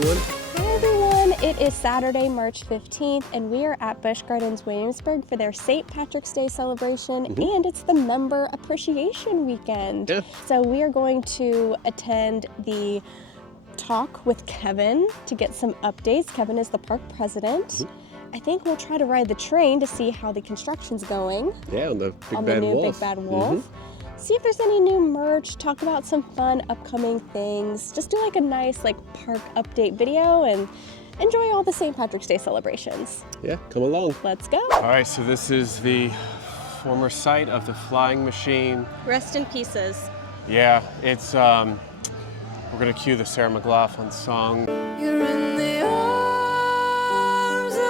everyone. Hi everyone, it is Saturday, March 15th, and we are at Busch Gardens Williamsburg for their St. Patrick's Day celebration, and it's the Member Appreciation Weekend. Yeah. So we are going to attend the talk with Kevin to get some updates. Kevin is the park president. I think we'll try to ride the train to see how the construction's going. Yeah, on the Big Bad Wolf. See if there's any new merch, talk about some fun upcoming things. Just do like a nice park update video and enjoy all the St. Patrick's Day celebrations. Yeah, come along. Let's go. All right, so this is the former site of the flying machine. Rest in pieces. Yeah, it's, we're gonna cue the Sarah McLachlan song. You're in the arms of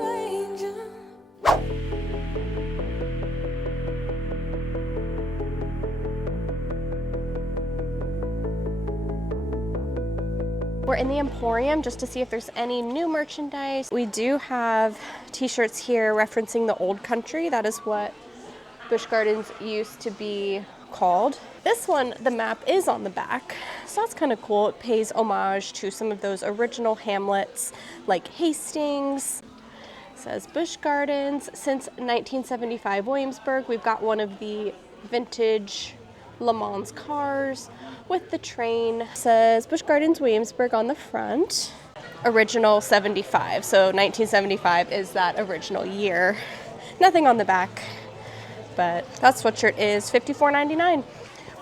an angel. We're in the Emporium just to see if there's any new merchandise. We do have t-shirts here referencing the old country. That is what Busch Gardens used to be called. This one, the map is on the back, so that's kind of cool. It pays homage to some of those original hamlets like Hastings. It says Busch Gardens since 1975 Williamsburg. We've got one of the vintage Le Mans cars with the train. It says Busch Gardens Williamsburg on the front. Original 75, so 1975 is that original year. Nothing on the back, but that sweatshirt is $54.99.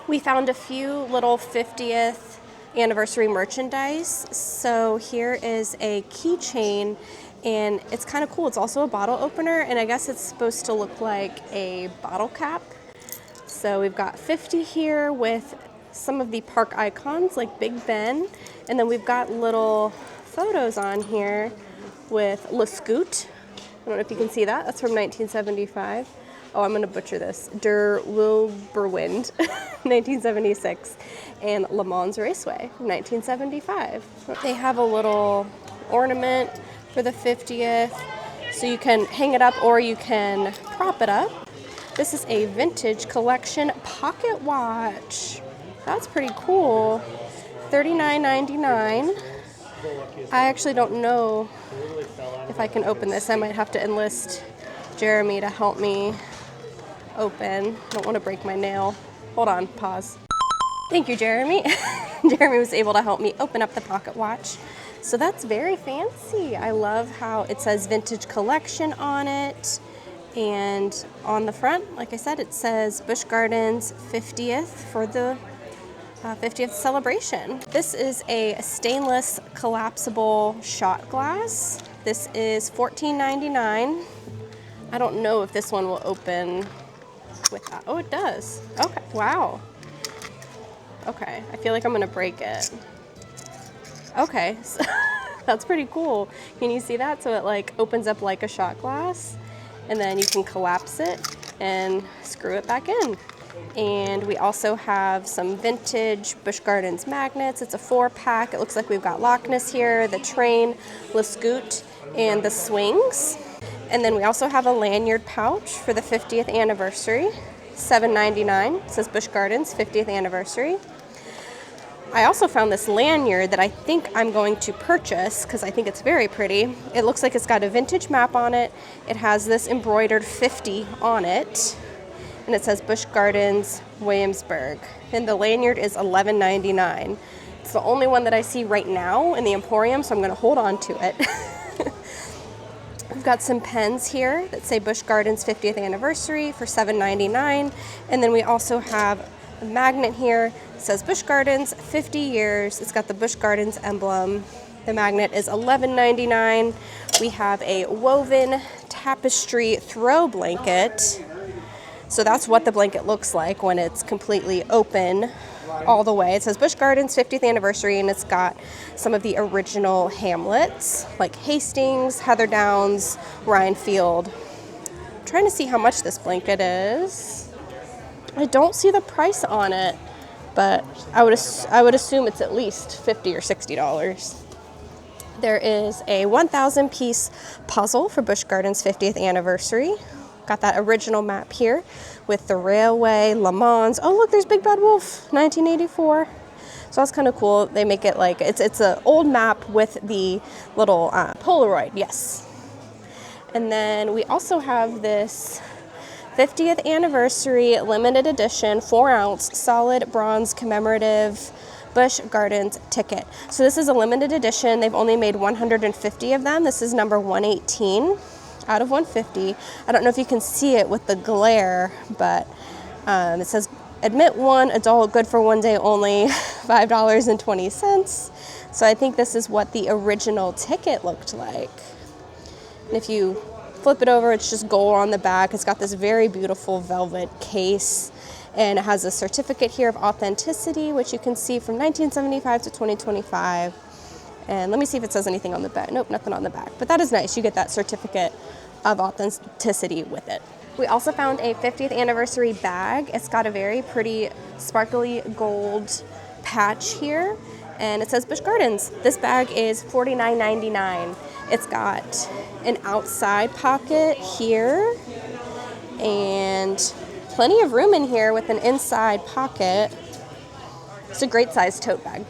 We found a few little 50th anniversary merchandise. So here is a keychain, and it's kind of cool. It's also a bottle opener, and I guess it's supposed to look like a bottle cap. So we've got 50 here with some of the park icons like Big Ben, and then we've got little photos on here with Le Scoot. I don't know if you can see that. That's from 1975. Oh, I'm going to butcher this. Der Wilberwind, 1976, and Le Mans Raceway, 1975. They have a little ornament for the 50th, so you can hang it up or you can prop it up. This is a vintage collection pocket watch. That's pretty cool. $39.99. I actually don't know if I can open this. I might have to enlist Jeremy to help me open. I don't want to break my nail. Hold on, pause. Thank you, Jeremy. Jeremy was able to help me open up the pocket watch. So that's very fancy. I love how it says vintage collection on it. And on the front, like I said, it says Busch Gardens 50th for the 50th celebration. This is a stainless collapsible shot glass. This is $14.99. I don't know if this one will open with that. Oh, it does. Okay, wow. Okay, I feel like I'm gonna break it. Okay, so that's pretty cool. Can you see that? So it opens up like a shot glass, and then you can collapse it and screw it back in. And we also have some vintage Busch Gardens magnets. It's a 4-pack. It looks like we've got Loch Ness here, the train, Le Scoot, and the swings. And then we also have a lanyard pouch for the 50th anniversary, $7.99. It says Busch Gardens 50th anniversary. I also found this lanyard that I think I'm going to purchase because I think it's very pretty. It looks like it's got a vintage map on it. It has this embroidered 50 on it, and it says Busch Gardens Williamsburg. And the lanyard is $11.99. It's the only one that I see right now in the Emporium, so I'm going to hold on to it. We've got some pens here that say Busch Gardens 50th anniversary for $7.99. And then we also have a magnet here that says Busch Gardens 50 years. It's got the Busch Gardens emblem. The magnet is $11.99. We have a woven tapestry throw blanket. So that's what the blanket looks like when it's completely open all the way. It says Busch Gardens 50th anniversary, and it's got some of the original hamlets like Hastings, Heather Downs, Rhinefield. I'm trying to see how much this blanket is. I don't see the price on it, but I would assume it's at least $50 or $60. There is a 1,000 piece puzzle for Busch Gardens 50th anniversary. Got that original map here with the railway, Le Mans. Oh, look, there's Big Bad Wolf, 1984. So that's kind of cool. They make it like, it's an old map with the little Polaroid, yes. And then we also have this 50th anniversary limited edition 4-ounce solid bronze commemorative Busch Gardens ticket. So this is a limited edition. They've only made 150 of them. This is number 118 out of 150. I don't know if you can see it with the glare, but it says admit one adult, good for one day only, $5.20. So I think this is what the original ticket looked like. And if you flip it over, it's just gold on the back. It's got this very beautiful velvet case, and it has a certificate here of authenticity, which you can see from 1975 to 2025. And let me see if it says anything on the back. Nope, nothing on the back. But that is nice. You get that certificate of authenticity with it. We also found a 50th anniversary bag. It's got a very pretty sparkly gold patch here, and it says Busch Gardens. This bag is $49.99. It's got an outside pocket here and plenty of room in here with an inside pocket. It's a great size tote bag.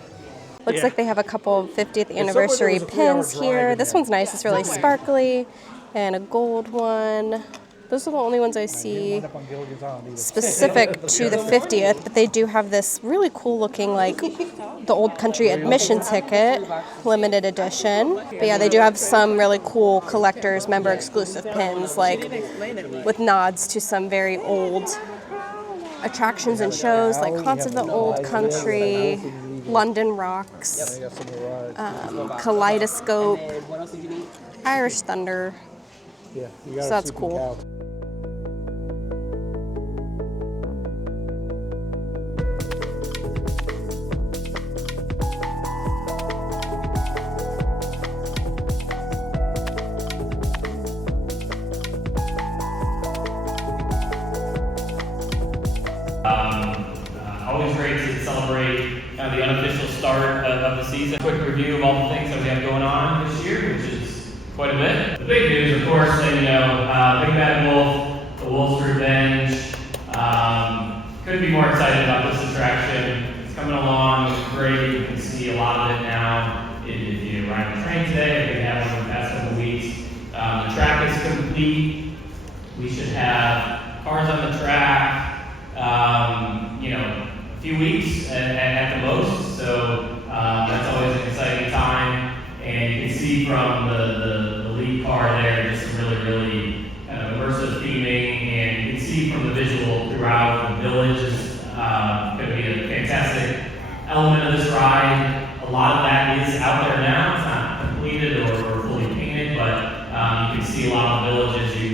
Looks like they have a couple of 50th anniversary pins here. This one's nice. It's really sparkly, and a gold one. Those are the only ones I see specific to the 50th, but they do have this really cool looking, like the old country admission ticket, limited edition. But yeah, they do have some really cool collectors, member exclusive pins, like with nods to some very old attractions and shows, like Haunts of the Old Country, London Rocks, Kaleidoscope, Irish Thunder. So that's cool. Always great to celebrate kind of the unofficial start of the season. Quick review of all the things that we have going on this year, which is quite a bit. The big news, of course, and Big Bad Wolf, the Wolf's Revenge. Couldn't be more excited about this attraction. It's coming along, it's great. You can see a lot of it now. If you ride the train today, we have over the past couple weeks. The track is complete. We should have cars on the track. A few weeks at the most, so that's always an exciting time. And you can see from the lead car there, just some really kind of immersive theming, and you can see from the visual throughout the village is going to be a fantastic element of this ride. A lot of that is out there now. It's not completed or fully painted, but you can see a lot of the village as you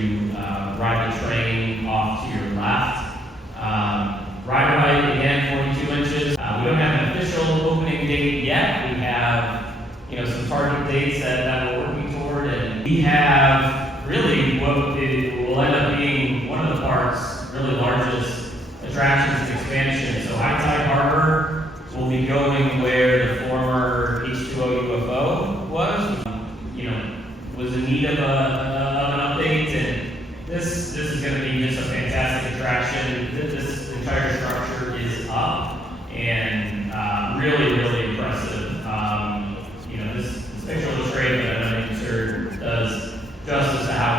ride the train off to your left. Rider height, again, 42 inches. We don't have an official opening date yet. We have, some target dates that we're working toward, and we have really what it will end up being one of the park's really largest attractions and expansion. So High Tide Harbor will be going where the former H2O UFO was. Was in need of an update, and this is going to be just a fantastic attraction. This entire structure is up and really impressive. This picture looks great, but I'm not even sure it does justice to how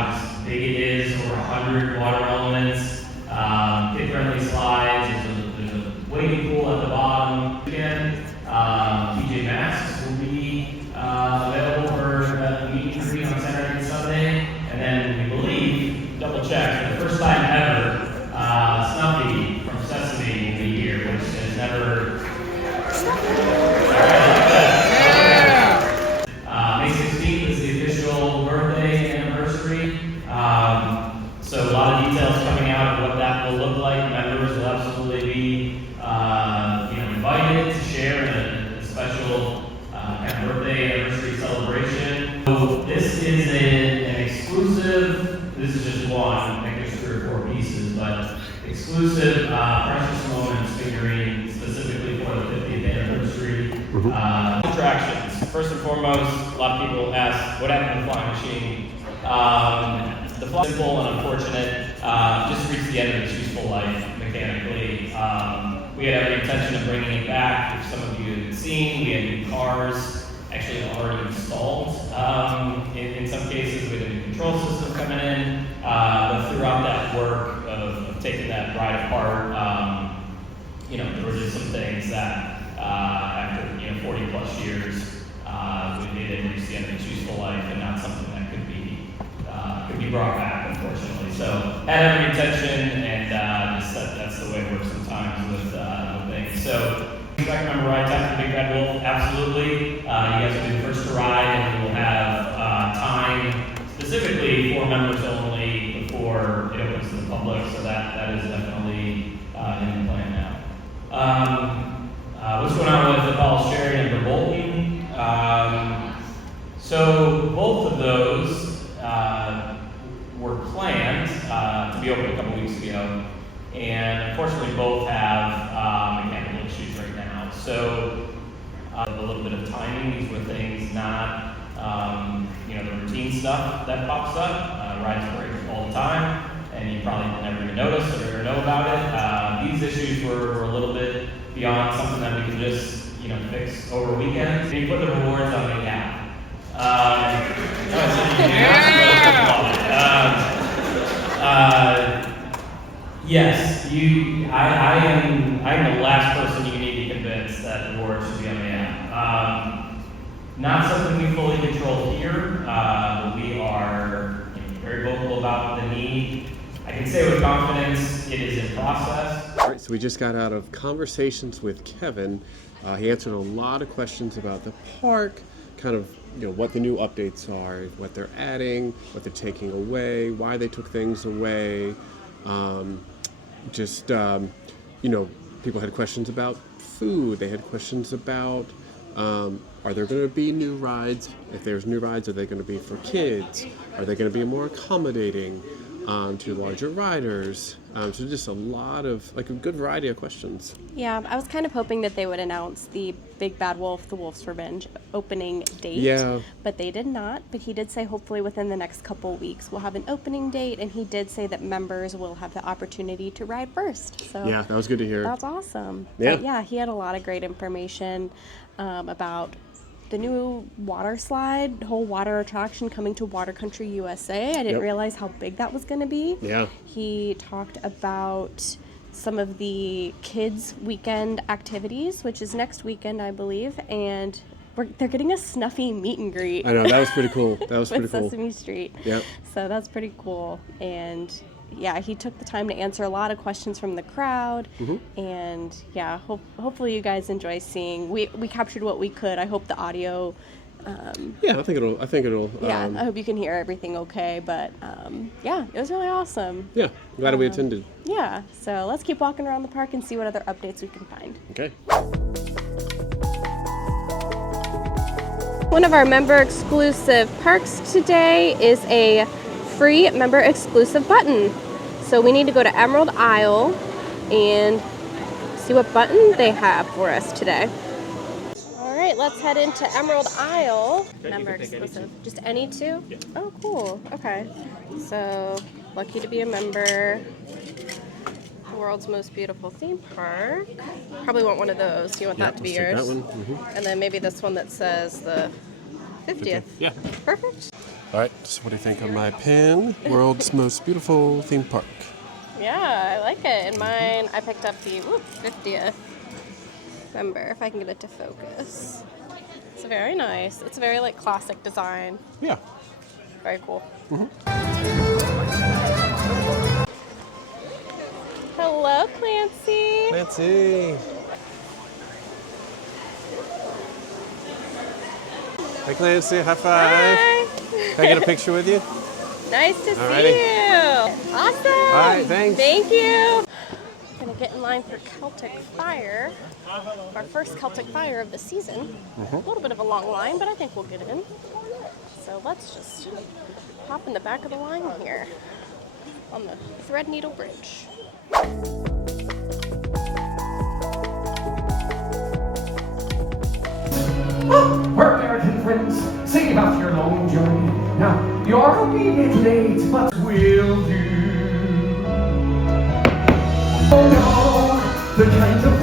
big it is. Over 100 water elements, kid-friendly slides. There's a wading pool at the bottom. Again, TJ Masks will be available for meet and greet on Saturday and Sunday, and then we believe, double check, for the first time ever, Snuffy from Sesame will be here, which has never. May 16th is the official birthday anniversary. So a lot of details coming out of what that will look like. Members will absolutely be invited to share in a special kind of birthday anniversary celebration. So this is an exclusive. This is just one. I think there's 3 or 4 pieces, but exclusive Precious Moments figurine specifically for the 50th anniversary. Attractions. First and foremost, a lot of people ask, what happened to the flying machine? The fly simple and unfortunate. Just reached the end of its useful life mechanically. we had every intention of bringing it back. If some of you had seen, we had new cars actually already installed. In some cases, we had a new control system coming in. But throughout that work of taking that ride apart, you know, there were just some things that after 40 plus years, we did reach the end of its useful life, and not something that could be brought back, unfortunately. So had every intention, and just that's the way it works sometimes with things. So if I remember right, time for Big Bad Wolf, absolutely. You guys will be the first to ride, and we will have time specifically for members only before it opens to the public. So that is definitely in the plan now. What's going on with the Falls Cherry and Bolton? So both of those were planned to be open a couple weeks ago, and unfortunately both have mechanical issues right now. So a little bit of timing. These were things not the routine stuff that pops up. Rides break all the time, and you probably never even notice or know about it. These issues were a little bit beyond something that we can just fix over weekends. You put the rewards on the app. Yes, I'm the last person you need to convince that rewards should be on the app. Not something we fully control here, but we are very vocal about the need. I can say with confidence it is in process. All right, so we just got out of conversations with Kevin. He answered a lot of questions about the park, kind of what the new updates are, what they're adding, what they're taking away, why they took things away. People had questions about food. They had questions about are there going to be new rides? If there's new rides, are they going to be for kids? Are they going to be more accommodating to larger riders? So just a lot of, a good variety of questions. Yeah, I was kind of hoping that they would announce the Big Bad Wolf, The Wolf's Revenge opening date. Yeah. But they did not. But he did say hopefully within the next couple weeks we'll have an opening date, and he did say that members will have the opportunity to ride first. So yeah, that was good to hear. That's awesome. Yeah. But yeah, he had a lot of great information about the new water slide, whole water attraction coming to Water Country USA. I didn't realize how big that was going to be. Yeah. He talked about some of the kids' weekend activities, which is next weekend, I believe, and they're getting a Snuffy meet and greet. I know, that was pretty cool. That was pretty cool. Sesame Street. Yep. So that's pretty cool. And yeah, he took the time to answer a lot of questions from the crowd. Mm-hmm. And yeah, hopefully you guys enjoy seeing. We captured what we could. I hope the audio. Yeah, I think it'll. Yeah, I hope you can hear everything okay. But yeah, it was really awesome. Yeah, I'm glad we attended. Yeah, so let's keep walking around the park and see what other updates we can find. Okay. One of our member exclusive perks today is a free member exclusive button. So we need to go to Emerald Isle and see what button they have for us today. All right, let's head into Emerald Isle. Member exclusive. Just any two? Yeah. Oh, cool. Okay. So lucky to be a member. The world's most beautiful theme park. Probably want one of those. Do you want that to be yours? That one. Mm-hmm. And then maybe this one that says the 50th. Yeah. Perfect. All right, so what do you think of my pin? World's most beautiful theme park. Yeah, I like it. In mine, I picked up the 50th member, if I can get it to focus. It's very nice. It's a very classic design. Yeah. Very cool. Mm-hmm. Hello, Clancy. Clancy. Hey, Clancy, high five. Hi. Can I get a picture with you? Nice to Alrighty. see you. Awesome. All right, thanks. Thank you. Gonna get in line for Celtic Fyre. Our first Celtic Fyre of the season. Mm-hmm. A little bit of a long line, but I think we'll get in. So let's just hop in the back of the line here on the Threadneedle Bridge. Work, American friends, save off your long journey. Now, you're a wee bit late, but we'll do. Oh no, the kind of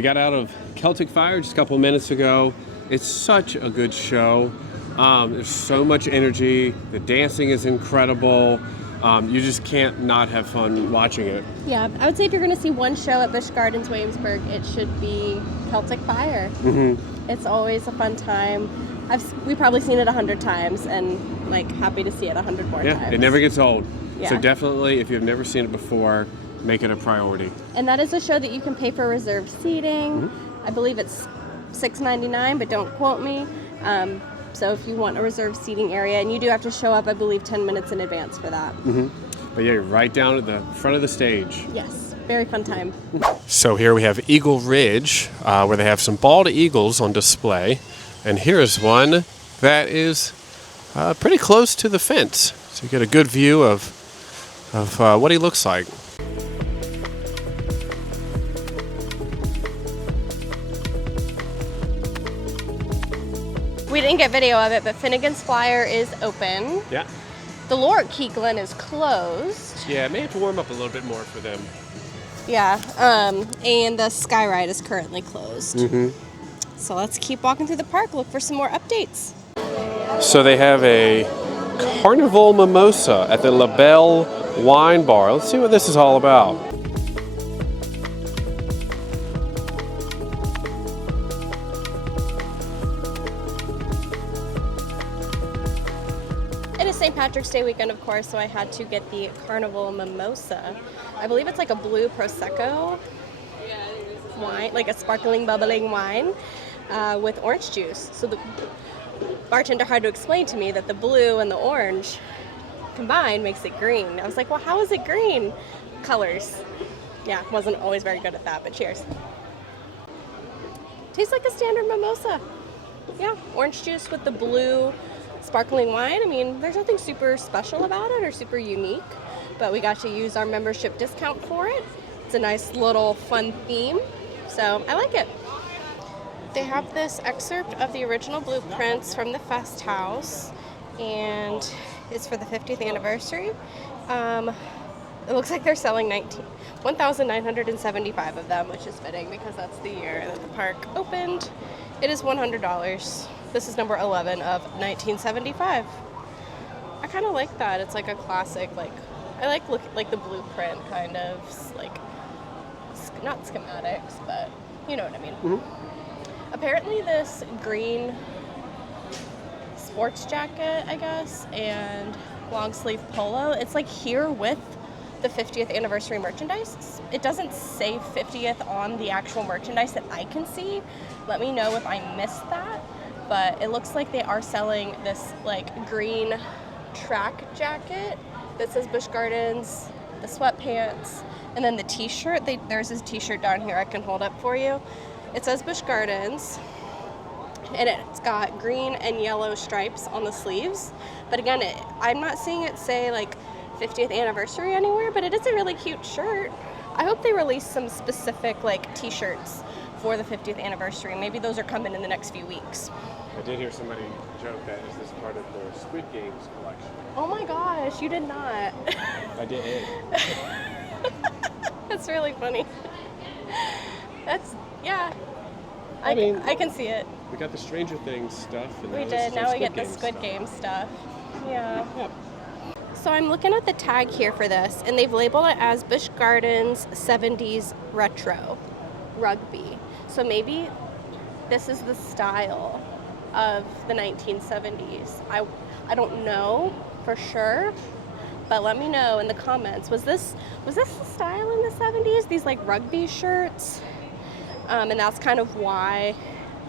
we got out of Celtic Fyre just a couple minutes ago. It's such a good show. There's so much energy. The dancing is incredible. You just can't not have fun watching it. Yeah, I would say if you're going to see one show at Busch Gardens Williamsburg, it should be Celtic Fyre. It's always a fun time. We've probably seen it 100 times and like happy to see it 100 more times. Yeah, it never gets old. Yeah. So definitely, if you've never seen it before, make it a priority. And that is a show that you can pay for reserved seating. I believe it's $6.99, but don't quote me. So if you want a reserved seating area, and you do have to show up, I believe, 10 minutes in advance for that. But yeah, you're right down at the front of the stage. Yes, very fun time. So here we have Eagle Ridge, where they have some bald eagles on display. And here is one that is pretty close to the fence. So you get a good view of what he looks like. We didn't get video of it, but Finnegan's Flyer is open. Yeah. The Lure at Keighlin is closed. Yeah, it may have to warm up a little bit more for them. Yeah, and the Sky Ride is currently closed. So let's keep walking through the park, look for some more updates. So they have a Carnival Mimosa at the La Belle Wine Bar. Let's see what this is all about. It is St. Patrick's Day weekend, of course, so I had to get the Carnival Mimosa. I believe it's like a blue Prosecco wine, like a sparkling, bubbling wine with orange juice. So the bartender had to explain to me that the blue and the orange combined makes it green. I was like, well, how is it green? Colors. Yeah, wasn't always very good at that, but cheers. Tastes like a standard mimosa. Yeah, orange juice with the blue sparkling wine. I mean, there's nothing super special about it or super unique, but we got to use our membership discount for it. It's a nice little fun theme, so I like it. They have this excerpt of the original blueprints from the Fest House, and it's for the 50th anniversary. It looks like they're selling 1,975 of them, which is fitting because that's the year that the park opened. It is $100. This is number 11 of 1975. I kind of like that. It's like a classic, like, I like the blueprint kind of, like, not schematics, but you know what I mean. Apparently this green sports jacket, I guess, and long sleeve polo, it's like here with the 50th anniversary merchandise. It doesn't say 50th on the actual merchandise that I can see. Let me know if I missed that. But it looks like they are selling this like green track jacket that says Busch Gardens, the sweatpants, and then the t-shirt. There's this t-shirt down here I can hold up for you. It says Busch Gardens, and it's got green and yellow stripes on the sleeves. But again, I'm not seeing it say like 50th anniversary anywhere, but it is a really cute shirt. I hope they release some specific like t-shirts for the 50th anniversary. Maybe those are coming in the next few weeks. I did hear somebody joke that is this part of their Squid Games collection. Oh my gosh, you did not. I did. That's really funny. Yeah. I mean, I can see it. We got the Stranger Things stuff. And We this did. is Now our we get the Games Squid stuff. Game stuff. Yeah. Yep. So I'm looking at the tag here for this, and they've labeled it as Busch Gardens 70s Retro Rugby. So maybe this is the style of the 1970s. I don't know for sure, but let me know in the comments. Was this the style in the 70s? These like rugby shirts? And that's kind of why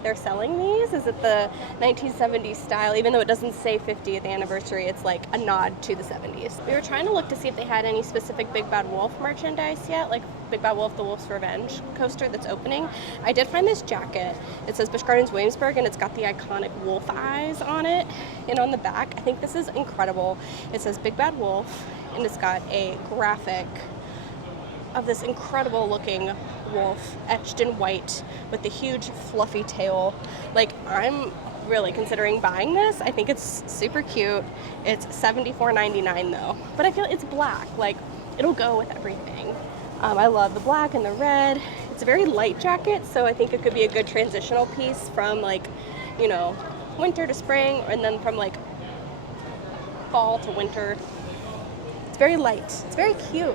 they're selling these. Is it the 1970s style? Even though it doesn't say 50th anniversary, it's like a nod to the 70s. We were trying to look to see if they had any specific Big Bad Wolf merchandise yet, like Big Bad Wolf, the Wolf's Revenge coaster that's opening. I did find this jacket. It says Busch Gardens Williamsburg, and it's got the iconic wolf eyes on it. And on the back, I think this is incredible. It says Big Bad Wolf, and it's got a graphic of this incredible looking wolf etched in white with the huge fluffy tail. Like, I'm really considering buying this. I think it's super cute. It's $74.99 though, but I feel it's black, like it'll go with everything. I love the black and the red. It's It's a very light jacket, so I think it could be a good transitional piece from like, you know, winter to spring, and then from like fall to winter. It's very light. It's very cute.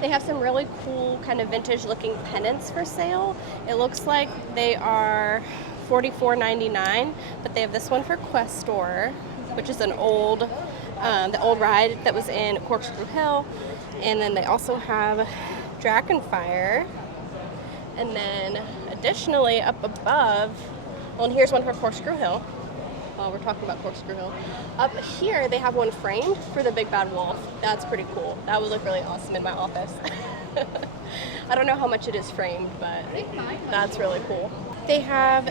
They have some really cool kind of vintage looking pennants for sale. It looks like they are $44.99, but they have this one for Questor, which is an old, the old ride that was in Corkscrew Hill. And then they also have Dragon Fyre. And then additionally up above, well, and here's one for Corkscrew Hill. While we're talking about Corkscrew Hill. Up here, they have one framed for the Big Bad Wolf. That's pretty cool. That would look really awesome in my office. I don't know how much it is framed, but that's really cool. They have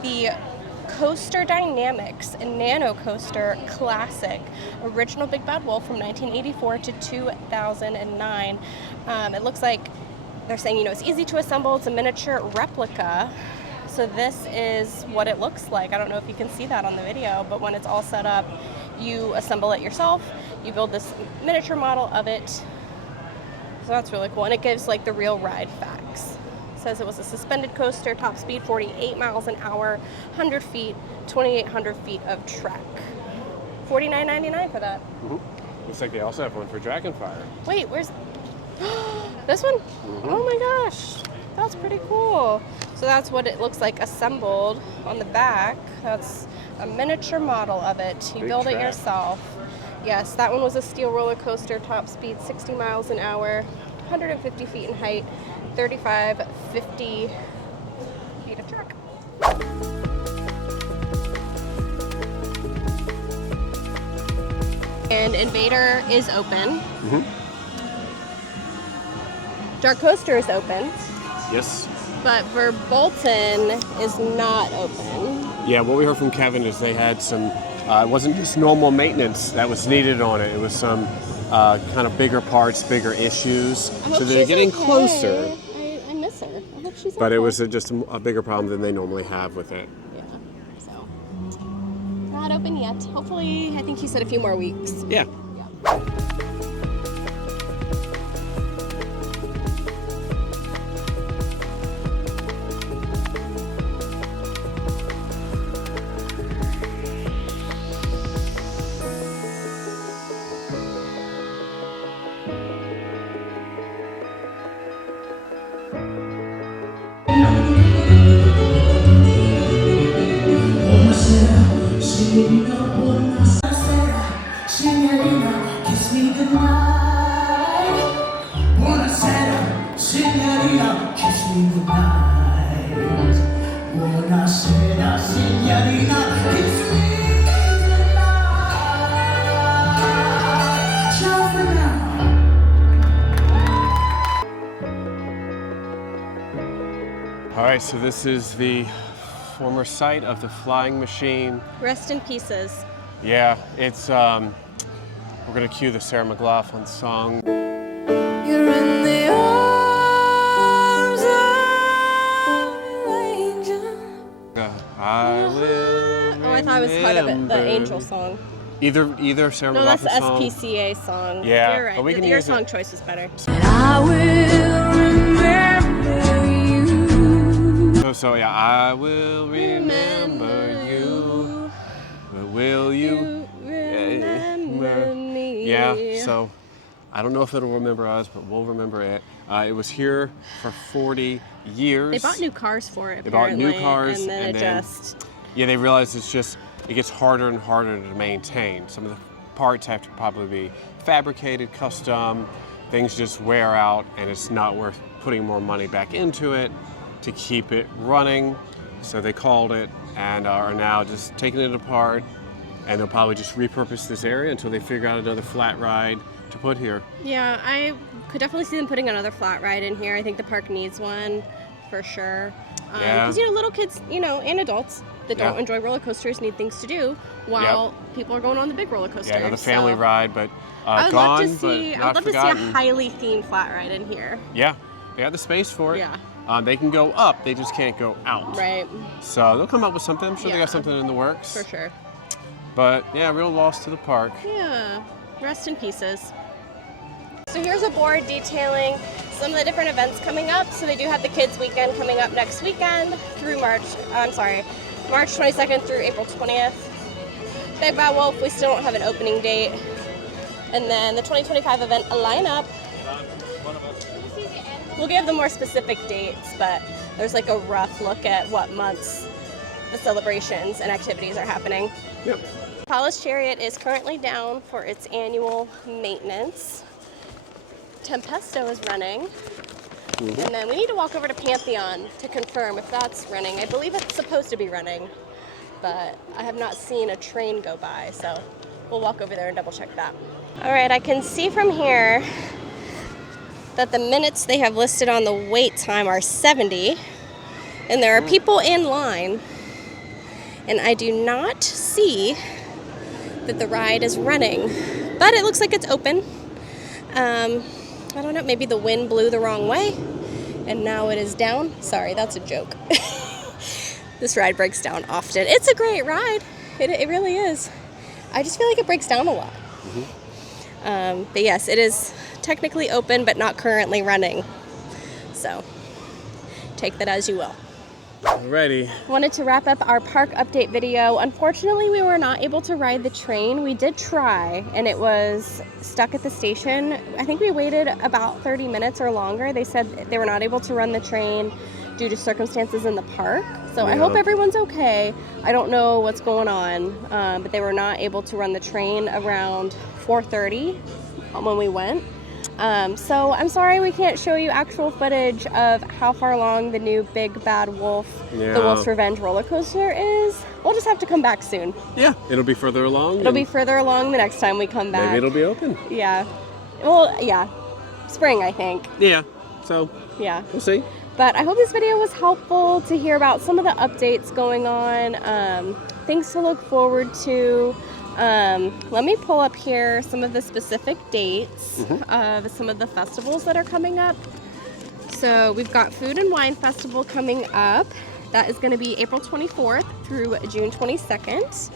the Coaster Dynamics Nano Coaster Classic, original Big Bad Wolf from 1984 to 2009. It looks like they're saying, you know, it's easy to assemble. It's a miniature replica. So this is what it looks like. I don't know if you can see that on the video, but when it's all set up, you assemble it yourself. You build this miniature model of it. So that's really cool. And it gives like the real ride facts. It says it was a suspended coaster, top speed 48 miles an hour, 100 feet, 2,800 feet of track. $49.99 for that. Mm-hmm. Looks like they also have one for Dragon Fyre. Wait, where's this one? Mm-hmm. Oh my gosh, that's pretty cool. So that's what it looks like assembled on the back. That's a miniature model of it. You build it yourself. Yes, that one was a steel roller coaster, top speed 60 miles an hour, 150 feet in height, 50 feet of track. And Invader is open. Mm-hmm. Dark Coaster is open. Yes. But Verbolten is not open. Yeah, what we heard from Kevin is they had some, it wasn't just normal maintenance that was needed on it. It was some kind of bigger parts, bigger issues. So they're getting closer. I miss her. I hope she's But okay. it was just a bigger problem than they normally have with it. Yeah, so not open yet. Hopefully, I think he said a few more weeks. Yeah. All right, so this is the former site of the flying machine. Rest in pieces. Yeah, it's, we're gonna cue the Sarah McLachlan song. You're in the arms of an angel. I will. Oh, I thought it was part of it, the remember. Angel song. Either Sarah No, that's the McLachlan song. SPCA song. Yeah, You're right. but we can Your use song it. choice is better. I will remember you. So yeah, I will remember you. But will you remember me? Yeah, so I don't know if it'll remember us, but we'll remember it. It was here for 40 years. They bought new cars for it. They bought new apparently, cars, and then and it then- just. Yeah, they realized it gets harder and harder to maintain. Some of the parts have to probably be fabricated, custom. Things just wear out, and it's not worth putting more money back into it to keep it running. So they called it and are now just taking it apart, and they'll probably just repurpose this area until they figure out another flat ride to put here. Yeah, I could definitely see them putting another flat ride in here. I think the park needs one for sure. Yeah. Because, little kids, and adults that don't Yeah. enjoy roller coasters need things to do while people are going on the big roller coaster. Yeah, another family so ride, but I would gone, love to see. but I not would love forgotten. to see a highly themed flat ride in here. Yeah, they have the space for it. Yeah. They can go up, they just can't go out. Right. So they'll come up with something. I'm sure they Yeah. got something in the works. For sure. But yeah, real loss to the park. Yeah. Rest in pieces. So here's a board detailing some of the different events coming up. So they do have the kids weekend coming up next weekend through March 22nd through April 20th. Big Bad Wolf, we still don't have an opening date. And then the 2025 event lineup, we'll give the more specific dates, but there's like a rough look at what months the celebrations and activities are happening. Yep. Polished Chariot is currently down for its annual maintenance. Tempesto is running. And then we need to walk over to Pantheon to confirm if that's running. I believe it's supposed to be running, but I have not seen a train go by, so we'll walk over there and double check that. All right, I can see from here that the minutes they have listed on the wait time are 70, and there are people in line, and I do not see that the ride is running, but it looks like it's open. I don't know, maybe the wind blew the wrong way, and now it is down. Sorry, that's a joke. This ride breaks down often. It's a great ride. It really is. I just feel like it breaks down a lot. But yes, it is technically open, but not currently running. So take that as you will. Alrighty. Wanted to wrap up our park update video. Unfortunately, we were not able to ride the train. We did try, and it was stuck at the station. I think we waited about 30 minutes or longer. They said they were not able to run the train due to circumstances in the park. So I hope everyone's okay. I don't know what's going on, but they were not able to run the train around 4:30 when we went. So I'm sorry we can't show you actual footage of how far along the new Big Bad Wolf, the Wolf's Revenge roller coaster is. We'll just have to come back soon. Yeah, it'll be further along. It'll be further along the next time we come back. Maybe it'll be open. Yeah. Well, yeah. Spring, I think. Yeah, so Yeah. we'll see. But I hope this video was helpful to hear about some of the updates going on. Things to look forward to. Let me pull up here some of the specific dates of some of the festivals that are coming up. So we've got Food and Wine Festival coming up. That is going to be April 24th through June 22nd.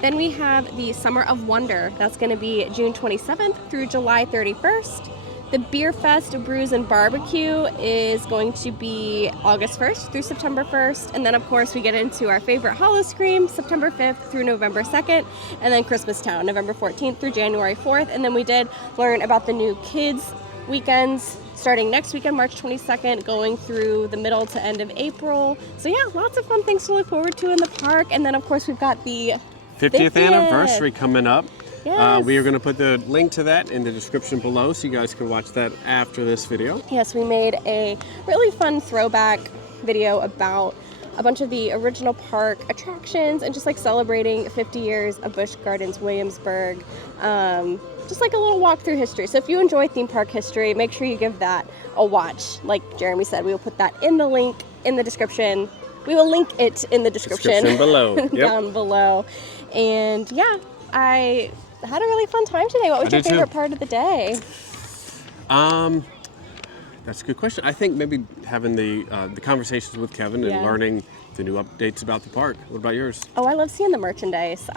Then we have the Summer of Wonder. That's going to be June 27th through July 31st. The Beer Fest, Brews and Barbecue is going to be August 1st through September 1st. And then, of course, we get into our favorite Hollow Scream, September 5th through November 2nd. And then Christmas Town, November 14th through January 4th. And then we did learn about the new kids weekends starting next weekend, March 22nd, going through the middle to end of April. So, yeah, lots of fun things to look forward to in the park. And then, of course, we've got the 50th anniversary coming up. Yes. We are going to put the link to that in the description below so you guys can watch that after this video. Yes, we made a really fun throwback video about a bunch of the original park attractions and just like celebrating 50 years of Busch Gardens Williamsburg. Just like a little walk through history. So if you enjoy theme park history, make sure you give that a watch. Like Jeremy said, we will put that in the link in the description. We will link it in the description below. Yep. down below. And yeah, I had a really fun time today. What was your favorite part of the day? That's a good question. I think maybe having the conversations with Kevin and learning the new updates about the park. What about yours? Oh, I love seeing the merchandise.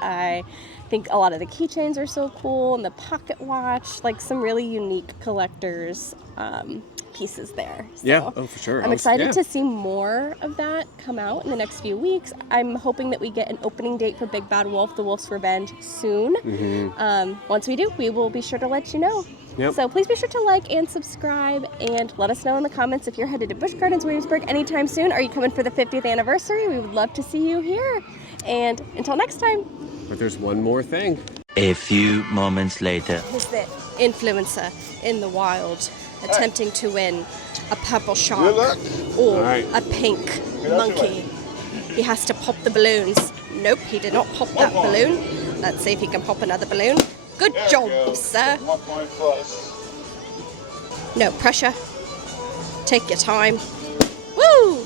I think a lot of the keychains are so cool, and the pocket watch, like some really unique collectors pieces there. So yeah, oh for sure. I'm excited to see more of that come out in the next few weeks. I'm hoping that we get an opening date for Big Bad Wolf, the Wolf's Revenge soon. Once we do, we will be sure to let you know. Yep. So please be sure to like and subscribe, and let us know in the comments if you're headed to Busch Gardens Williamsburg anytime soon. Are you coming for the 50th anniversary? We would love to see you here. And until next time. But there's one more thing. A few moments later. Who's the influencer in the wild attempting to win a purple shark or a pink monkey? He has to pop the balloons. Nope, he did not pop that balloon. Let's see if he can pop another balloon. Good job, sir. 1 point plus. No pressure. Take your time. Woo!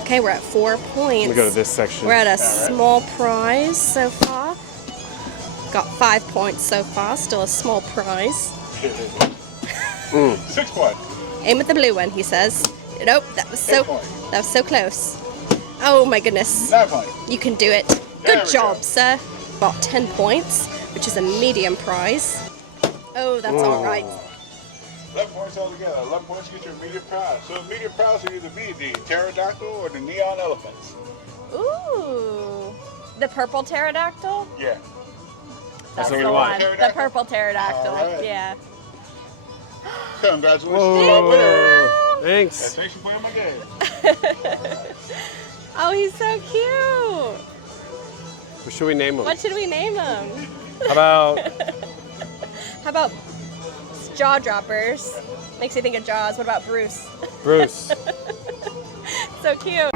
Okay, we're at 4 points. Let me go to this section. We're at a small prize so far. Got 5 points so far. Still a small prize. 6 points. Aim at the blue one, he says. Nope, that was so close. Oh my goodness. 9 points. You can do it. Good job, sir. About 10 points, which is a medium prize. Oh, that's all right. 11 points altogether. 11 points get you a medium prize. So medium prize will either be the pterodactyl or the neon elephants. Ooh. The purple pterodactyl? Yeah. That's what the we want. one. The Pterodactyl? purple pterodactyl. All right. Yeah. Congratulations. Whoa. Thanks. Thanks for playing my game. Oh, he's so cute. What should we name him? What should we name him? How about How about Jaw Droppers? Makes you think of Jaws. What about Bruce? Bruce? So cute.